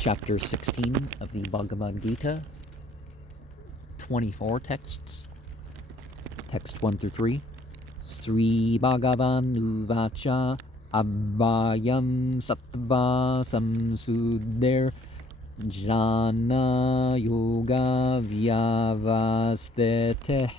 Chapter 16 of the Bhagavad Gita, 24 texts. Text 1 through 3. Sri Bhagavan Uvacha Abhayam Sattva Samsudder Jnana Yoga Vyavastete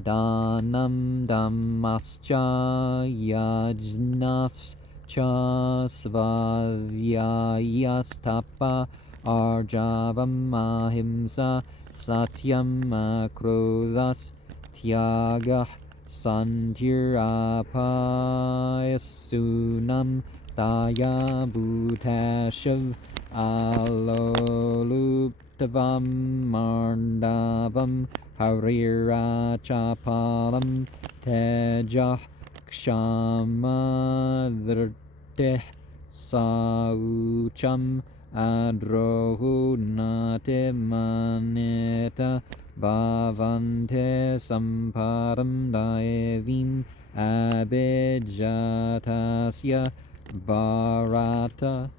Danam Dhammascha Yajnas Cha Svavyayastapa Arjavam Ahimsa Satyam Akrodhas Tyagah Santirapayasunam Daya Bhutashav Aloluptavam Mardavam Harira Chapalam Tejah Kshamadrteh Saucham Adrohu Nate Maneta Bhavante Samparam Daevim Abhijatasya Bharata.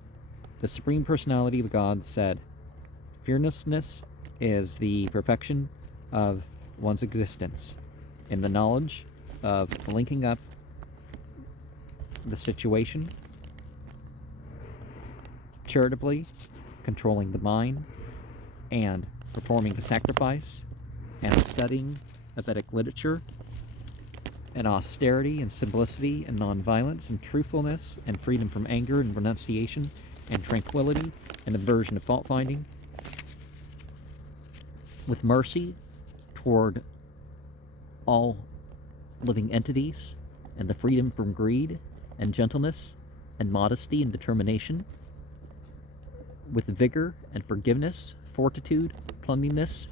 The Supreme Personality of God said, "Fearlessness is the perfection of one's existence in the knowledge of linking up the situation, charitably controlling the mind, and performing the sacrifice, and studying of Vedic literature, and austerity and simplicity and nonviolence and truthfulness and freedom from anger and renunciation and tranquility and aversion to fault-finding, with mercy toward all living entities, and the freedom from greed and gentleness and modesty and determination, with vigor and forgiveness, fortitude, cleanliness,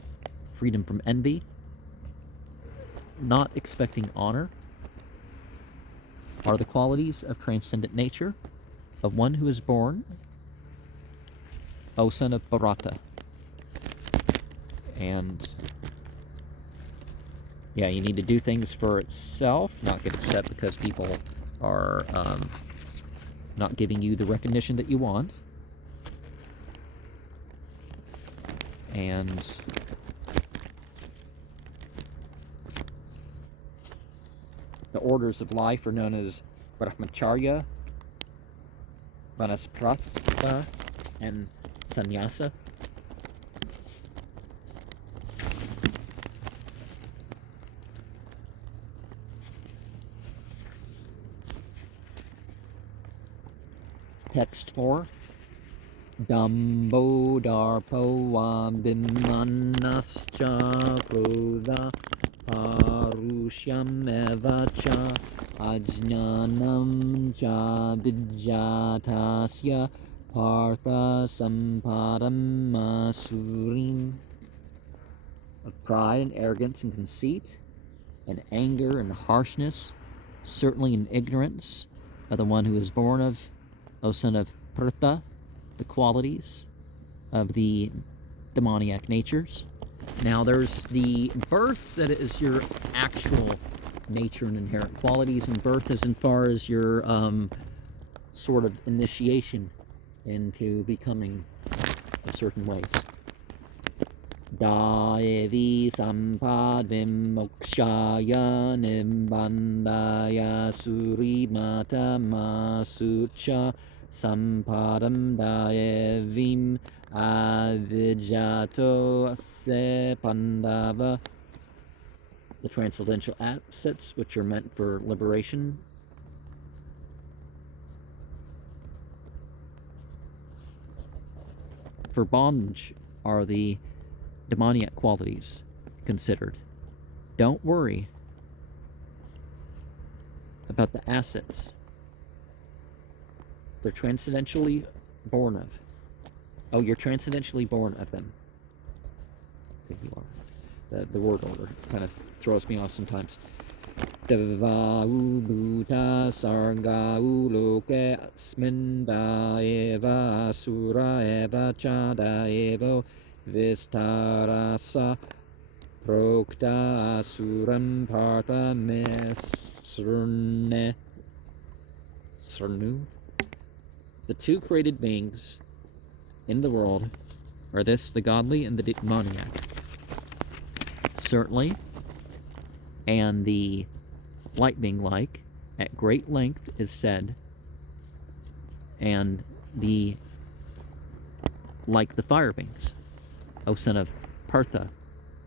freedom from envy, not expecting honor, are the qualities of transcendent nature of one who is born, O son of Bharata." And yeah, you need to do things for itself, not get upset because people are not giving you the recognition that you want. And the orders of life are known as Brahmacharya, Vanaprastha, and Sannyasa. Text 4. Dambo darpo abhimanascha krodha parushyam evacha ajnanam cha vijatasya partha sampadam masurim. Of pride and arrogance and conceit, and anger and harshness, certainly in ignorance of the one who is born of, O son of Partha, the qualities of the demoniac natures. Now there's the birth that is your actual nature and inherent qualities, and birth is in far as your sort of initiation into becoming of certain ways. Daevi sampadvim mokshaya nimbandaya surimata masucha sampadam daevim avijato se pandava. The transcendental assets which are meant for liberation. For bondage are the demoniac qualities considered. Don't worry about the assets. They're transcendentally born of. Oh, you're transcendentally born of them. I think you are. The word order kind of throws me off sometimes. Devau bhuta sargau loke asmin daeva asura eva cha daevo vistarasa prokta asuram partha mesrne Sarnu. The two created beings in the world are this, the godly and the demoniac. Certainly, and the light being like, at great length is said, and the like the fire beings, O son of Partha,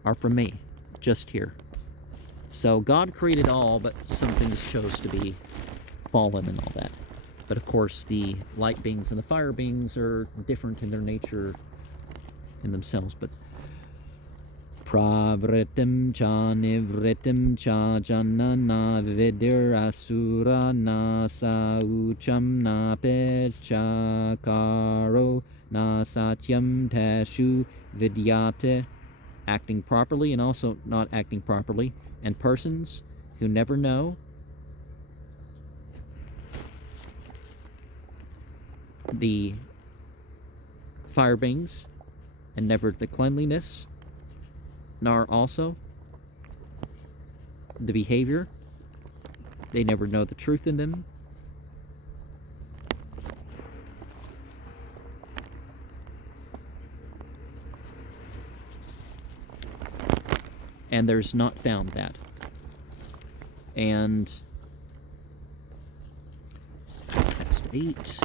are from me, just here. So God created all, but some things chose to be fallen and all that. But of course, the light beings and the fire beings are different in their nature in themselves. But pravritim cha nivritim cha jana na vidir asura na saucham na pechakaro na satyam teshu vidyate, acting properly and also not acting properly, and persons who never know the fire beings and never the cleanliness, nor also the behavior. They never know the truth in them. And there's not found that. And text 8.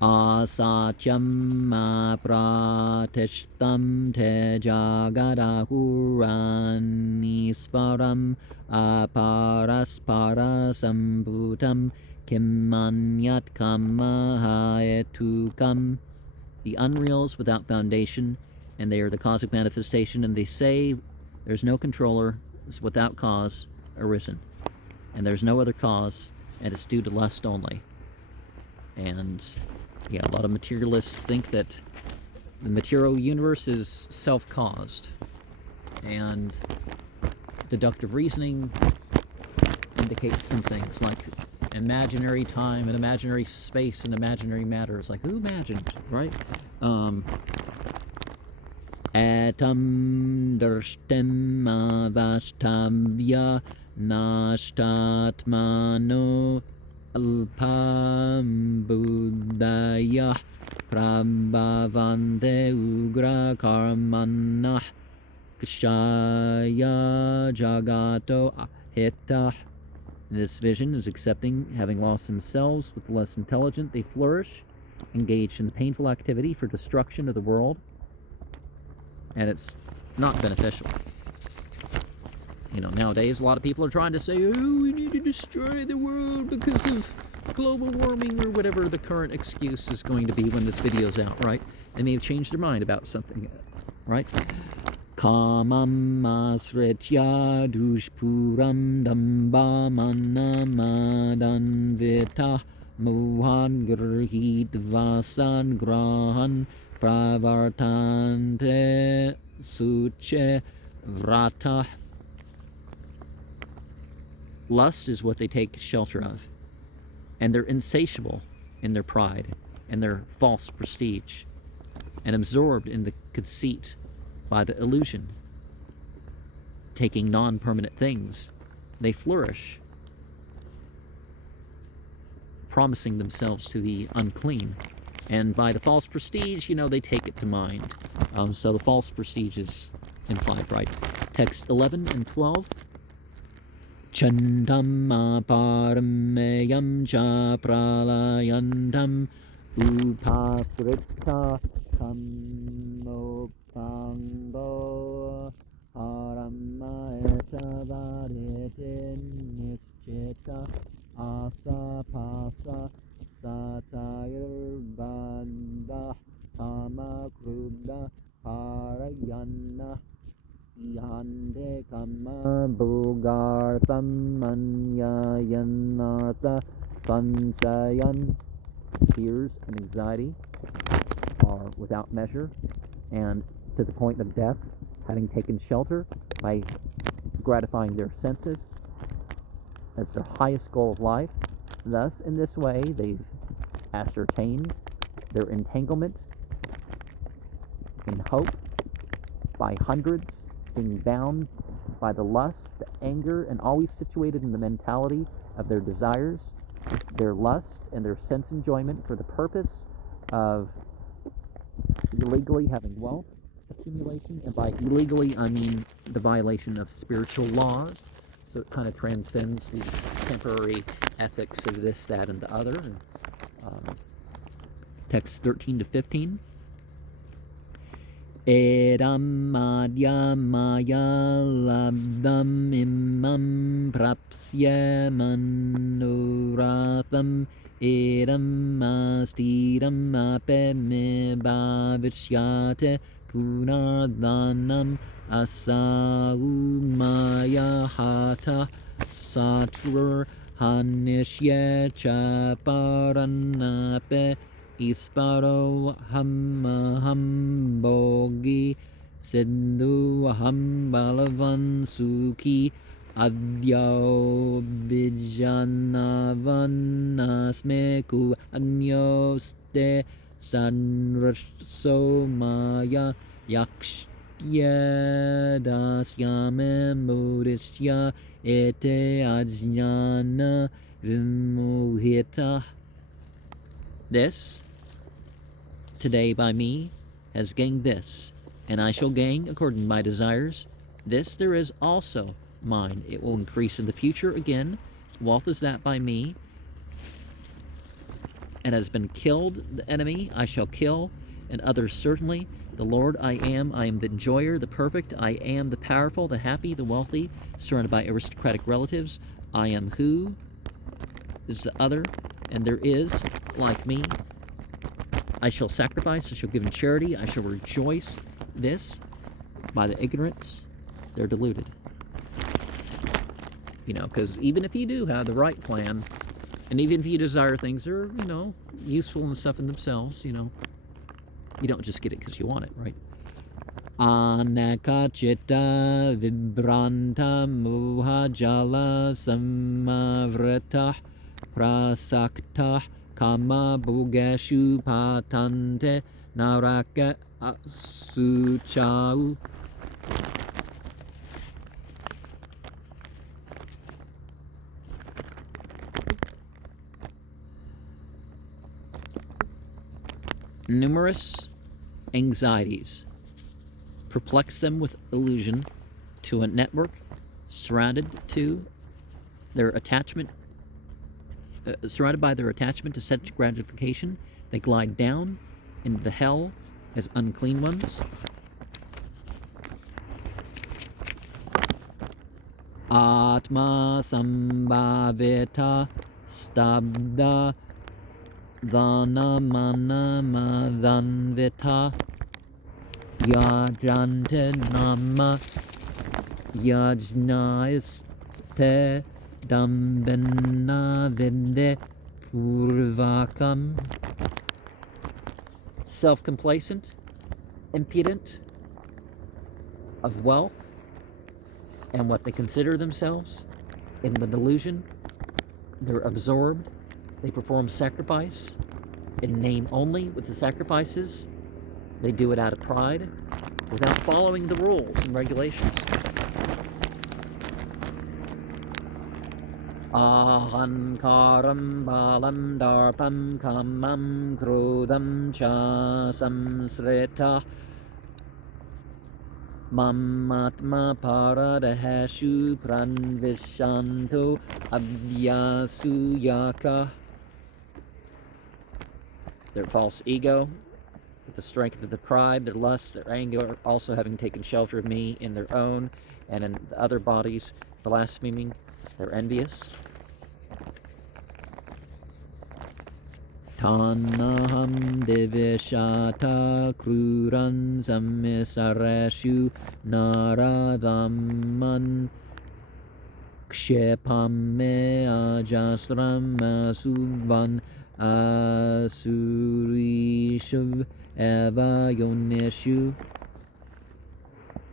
Asatyam apratishtam te jagadahurani sparam aparaspara sambhutam kimmanyat kamahayetukam. The unreals without foundation, and they are the cosmic manifestation, and they say there's no controller, it's without cause arisen, and there's no other cause, and it's due to lust only. And yeah, a lot of materialists think that the material universe is self-caused, and deductive reasoning indicates some things like imaginary time and imaginary space and imaginary matter. It's like, who imagined, right? Atam darstem avastabhya nashtatmano alpam buddhaya prabhavante ugra karmanah kshaya jagato ahitah. This vision is accepting having lost themselves. With the less intelligent, they flourish, engaged in the painful activity for destruction of the world, and it's not beneficial. You know, nowadays a lot of people are trying to say, oh, we need to destroy the world because of global warming or whatever the current excuse is going to be when this video's out, right? They may have changed their mind about something, right? Kamam asritya dushpuram damba manamadan vita mohan grhit vasan grahan pravartante suche vrata. Lust is what they take shelter of, and they're insatiable in their pride and their false prestige, and absorbed in the conceit by the illusion, taking non-permanent things. They flourish, promising themselves to the unclean, and by the false prestige, you know, they take it to mind. So the false prestige is implied, right? Text 11 and 12. Chandam aparameyam cha pralayantam upasrita kamopando haramaetavarete nischeta asapasa satayurbanda kamakruda harayanna ihande kama bugartam manyayanartha sanchayan. Fears and anxiety are without measure and to the point of death, having taken shelter by gratifying their senses as their highest goal of life. Thus, in this way, they've ascertained their entanglement in hope by hundreds, being bound by the lust, the anger, and always situated in the mentality of their desires, their lust, and their sense enjoyment for the purpose of illegally having wealth accumulation, and by illegally I mean the violation of spiritual laws. So it kind of transcends the temporary ethics of this, that, and the other. And, text 13 to 15. Edam madhya maya labdam imam prapsya manoratham edam astiram ape me bhavishyate punardhanam asaumaya hata satur hanishye cha paranape Isparo ham bogi Sindhu ham balavan suki Adyo bijanavan asmeku anyoste sanraso maya yakshya dasyame mudishya ete ajnana vimuhita. This today by me has gained this, and I shall gain according to my desires. This there is also mine. It will increase in the future again. Wealth is that by me. And has been killed, the enemy I shall kill, and others certainly. The Lord I am the enjoyer, the perfect. I am the powerful, the happy, the wealthy, surrounded by aristocratic relatives. I am who is the other, and there is, like me. I shall sacrifice, I shall give in charity, I shall rejoice. This, by the ignorance, they're deluded. Because even if you do have the right plan, and even if you desire things that are, useful and stuff in themselves, you don't just get it because you want it, right? Anakachita vibranta muhajala samavrata prasakta Kama Bhugeshu Patante Naraka Asuchau. Numerous anxieties perplex them with illusion to a network surrounded by their attachment to such gratification, they glide down into the hell as unclean ones. Atma sambhavita stabda dhana mana madhanvita yajante nama yajnaiste Dambena vinde purvakam. Self-complacent, impudent, of wealth, and what they consider themselves in the delusion. They're absorbed. They perform sacrifice in name only with the sacrifices. They do it out of pride without following the rules and regulations. Ahankaram balam darpam kamam krodam cha samsrita mamatma paradaheshu pranvishanto abhyasuyaka. Their false ego, with the strength of the pride, their lust, their anger, also having taken shelter of me in their own and in the other bodies, blaspheming. They're envious. Tanaham divishata kruran samisareshu naradhamman kshepam me ajasram asubhan asurishav eva yonishu.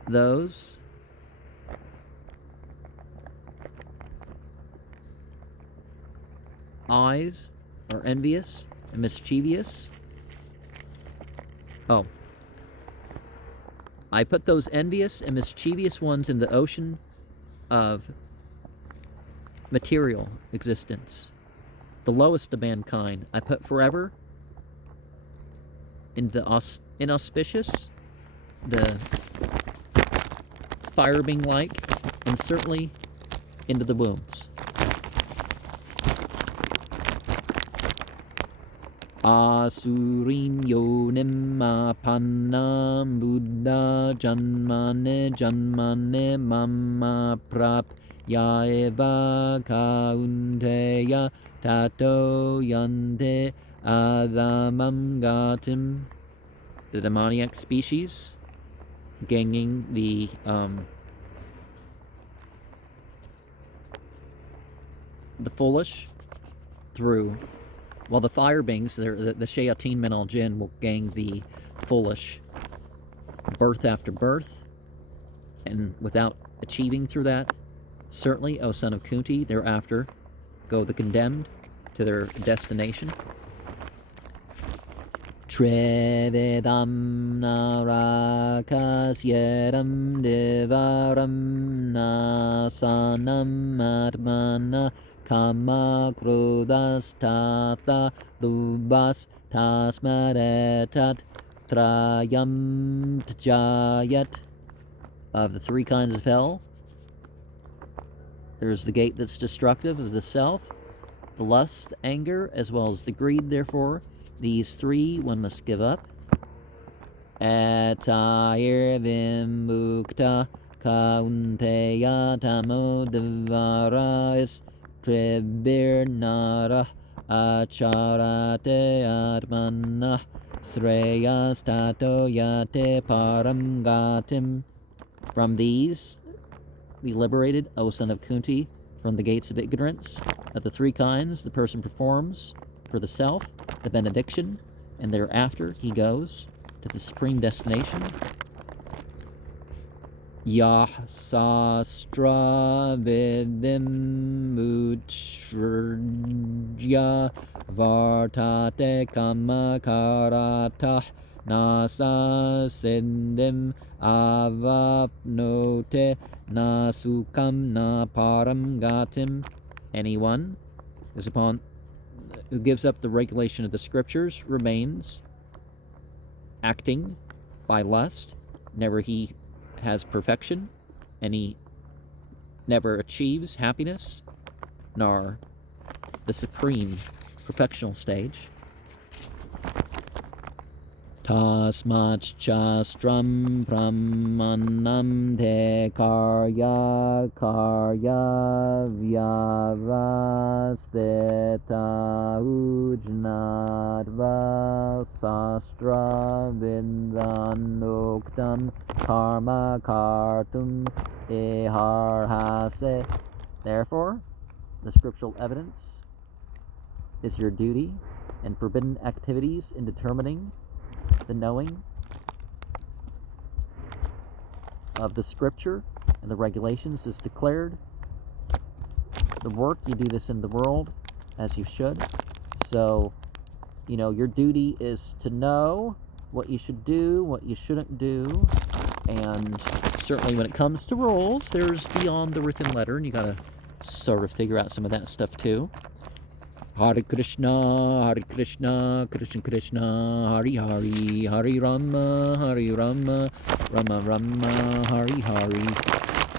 Those eyes are envious and mischievous. Oh. I put those envious and mischievous ones in the ocean of material existence. The lowest of mankind I put forever into the inauspicious, the fire being like, and certainly into the wombs. Asurin yonim apannam buddha janmane mama prap yaeva kaunteya tato yante adamam gatim. The demoniac species ganging the foolish through, while the fire beings, the Shayatin men al Jinn, will gang the foolish birth after birth, and without achieving through that, certainly, O son of Kunti, thereafter go the condemned to their destination. Trevedam narakasyeram devaram nasanam atmana kama krodhas tata lubas tasmadetat trayam tjayat. Of the three kinds of hell, there's the gate that's destructive of the self, the lust, the anger, as well as the greed. Therefore, these three one must give up. Etayir vimukta kaunteya tamo devarais tribir nara acharate atmanah sreyas tato yate param gatim. From these be liberated, O son of Kunti, from the gates of ignorance. Of the three kinds, the person performs for the self the benediction, and thereafter he goes to the supreme destination. Yah sastra vidim uchrya vartate kamakarata nasa sindim avapnote nasukam na param gatim. Anyone who gives up the regulation of the scriptures remains acting by lust. Never he has perfection, and he never achieves happiness, nor the supreme perfectional stage. Tasmat chastram pramanam te karya vyavasteta ujnadva sastra vindanoktam karma kartum iharhase. Therefore, the scriptural evidence is your duty, and forbidden activities in determining the knowing of the scripture and the regulations is declared. The work, you do this in the world as you should. So, your duty is to know what you should do, what you shouldn't do, and certainly when it comes to rules, there's beyond the written letter, and you gotta sort of figure out some of that stuff too. Hare Krishna, Krishna Krishna, Hari Hari, Hari Rama, Rama Rama, Hari Hari.